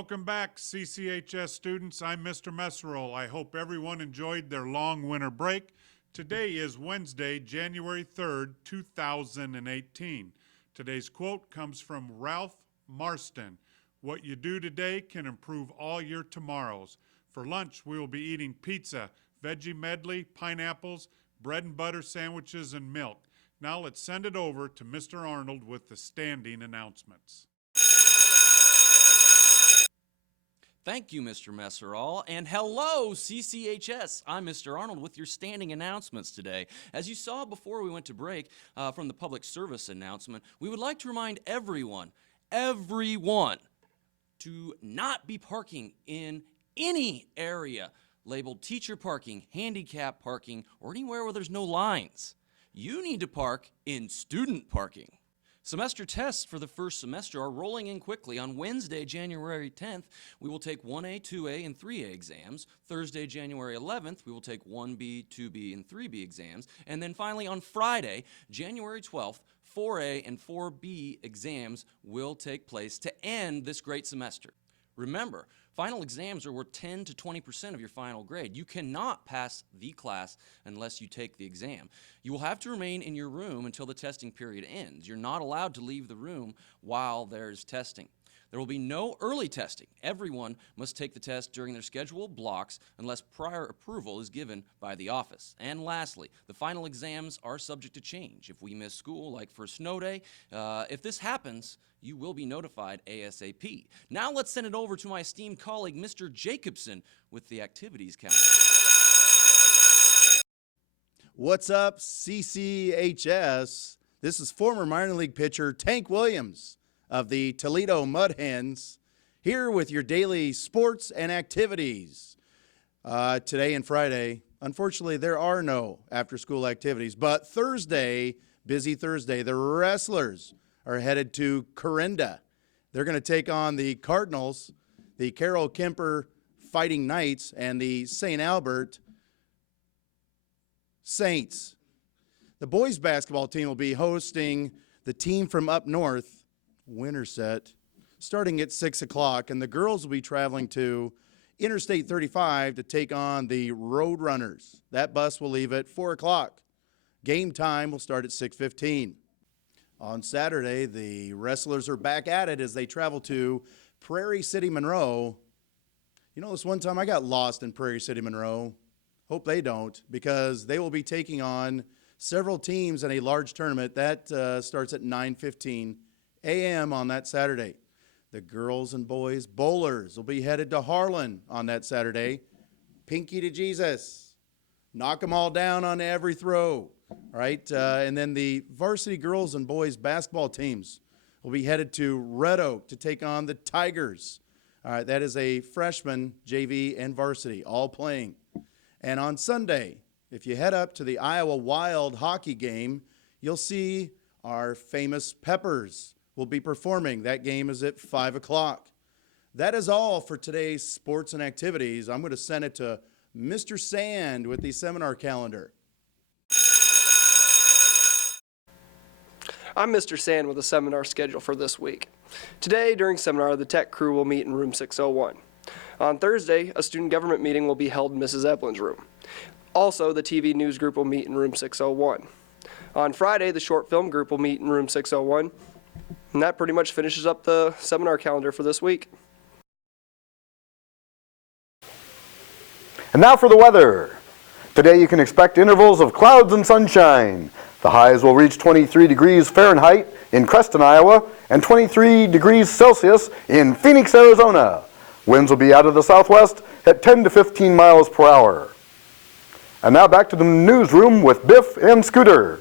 Welcome back, CCHS students. I'm Mr. Messerole. I hope everyone enjoyed their long winter break. Today is Wednesday, January 3rd, 2018. Today's quote comes from Ralph Marston. What you do today can improve all your tomorrows. For lunch, we will be eating pizza, veggie medley, pineapples, bread and butter sandwiches, and milk. Now let's send it over to Mr. Arnold with the standing announcements. Thank you, Mr. Messerole, and hello, CCHS. I'm Mr. Arnold with your standing announcements today. As you saw before we went to break from the public service announcement, we would like to remind everyone, to not be parking in any area labeled teacher parking, handicap parking, or anywhere where there's no lines. You need to park in student parking. Semester tests for the first semester are rolling in quickly. On Wednesday, January 10th, we will take 1A, 2A, and 3A exams. Thursday, January 11th, we will take 1B, 2B, and 3B exams. And then finally on Friday, January 12th, 4A and 4B exams will take place to end this great semester. Remember, final exams are worth 10 to 20% of your final grade. You cannot pass the class unless you take the exam. You will have to remain in your room until the testing period ends. You're not allowed to leave the room while there's testing. There will be no early testing. Everyone must take the test during their scheduled blocks unless prior approval is given by the office. And lastly, the final exams are subject to change. If we miss school, like for snow day, if this happens, you will be notified ASAP. Now let's send it over to my esteemed colleague, Mr. Jacobson, with the activities calendar. What's up, CCHS? This is former minor league pitcher Tank Williams of the Toledo Mud Hens, here with your daily sports and activities. Today and Friday, unfortunately, there are no after-school activities, but Thursday, busy Thursday, the wrestlers are headed to Corinda. They're going to take on the Cardinals, the Carroll Kemper Fighting Knights, and the St. Albert Saints. The boys basketball team will be hosting the team from up north, Winterset, starting at 6 o'clock, and the girls will be traveling to Interstate 35 to take on the Roadrunners. That bus will leave at 4 o'clock. Game time will start at 6:15. On Saturday, the wrestlers are back at it as they travel to Prairie City, Monroe. You know, this one time I got lost in Prairie City, Monroe. Hope they don't, because they will be taking on several teams in a large tournament. That starts at 9:15 a.m. on that Saturday. The girls and boys bowlers will be headed to Harlan on that Saturday. Pinky to Jesus. Knock them all down on every throw. All right, and then the varsity girls and boys basketball teams will be headed to Red Oak to take on the Tigers. All right, that is a freshman, JV, and varsity, all playing. And on Sunday, if you head up to the Iowa Wild hockey game, you'll see our famous Peppers will be performing. That game is at 5 o'clock. That is all for today's sports and activities. I'm going to send it to Mr. Sand with the seminar calendar. I'm Mr. Sand with a seminar schedule for this week. Today, during seminar, the tech crew will meet in room 601. On Thursday, a student government meeting will be held in Mrs. Evelyn's room. Also, the TV news group will meet in room 601. On Friday, the short film group will meet in room 601. And that pretty much finishes up the seminar calendar for this week. And now for the weather. Today you can expect intervals of clouds and sunshine. The highs will reach 23 degrees Fahrenheit in Creston, Iowa, and 23 degrees Celsius in Phoenix, Arizona. Winds will be out of the southwest at 10 to 15 miles per hour. And now back to the newsroom with Biff and Scooter.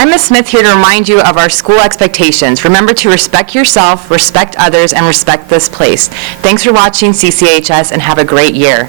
I'm Ms. Smith here to remind you of our school expectations. Remember to respect yourself, respect others, and respect this place. Thanks for watching CCHS and have a great year.